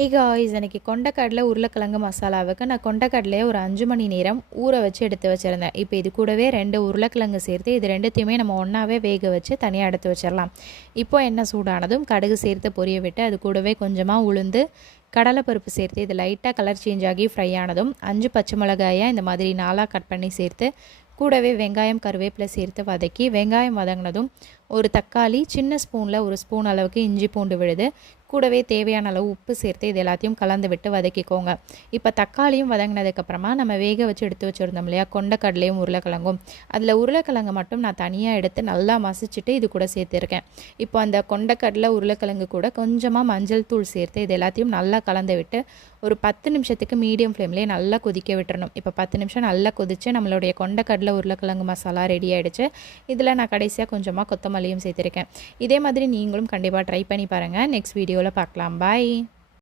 Hey guys, எனக்கு கொண்டக்கடலை உருளைக்கிழங்கு மசாலாவுக்கு நான் கொண்டக்கடலையை ஒரு 5 மணி நேரம் ஊற வச்சு எடுத்து வச்சுருந்தேன். இப்போ இது கூடவே 2 உருளைக்கிழங்கு சேர்த்து இது ரெண்டுத்தையுமே நம்ம ஒன்றாவே வேக வச்சு தனியாக எடுத்து வச்சிடலாம். இப்போ எண்ணெய் சூடானதும் கடுகு சேர்த்து பொரிய விட்டு அது கூடவே கொஞ்சமாக உளுந்து கடலைப்பருப்பு சேர்த்து இது லைட்டாக கலர் சேஞ்ச் ஆகி ஃப்ரை ஆனதும் 5 பச்சை மிளகாயை இந்த மாதிரி 4ஆக கட் பண்ணி சேர்த்து கூடவே வெங்காயம் கருவேப்பிலை சேர்த்து வதக்கி வெங்காயம் வதங்கினதும் ஒரு தக்காளி சின்ன ஸ்பூனில் 1 ஸ்பூன் அளவுக்கு இஞ்சி பூண்டு விழுது கூடவே தேவையான அளவு உப்பு சேர்த்து இது எல்லாத்தையும் கலந்து விட்டு வதக்கிக்கோங்க. இப்போ தக்காளியும் வதங்கினதுக்கப்புறமா நம்ம வேக வச்சு எடுத்து வச்சுருந்தோம் இல்லையா கொண்டக்கடலையும் உருளைக்கிழங்கும், அதில் உருளைக்கிழங்கு மட்டும் நான் தனியாக எடுத்து நல்லா மசிச்சுட்டு இது கூட சேர்த்துருக்கேன். இப்போ அந்த கொண்டக்கடலை உருளைக்கிழங்கு கூட கொஞ்சமாக மஞ்சள் தூள் சேர்த்து இது எல்லாத்தையும் நல்லா கலந்து விட்டு ஒரு 10 நிமிஷத்துக்கு மீடியம் ஃப்ளேம்லேயே நல்லா கொதிக்க விட்டுறணும். இப்போ 10 நிமிஷம் நல்லா கொதித்து நம்மளுடைய கொண்டக்கடலை உருளைக்கிழங்கு மசாலா ரெடி ஆகிடுச்சு. இதில் நான் கடைசியாக கொஞ்சமாக கொத்தமல்லியும் சேர்த்துருக்கேன். இதே மாதிரி நீங்களும் கண்டிப்பாக ட்ரை பண்ணி பாருங்கள். நெக்ஸ்ட் வீடியோவில் பார்க்கலாம். பாய்.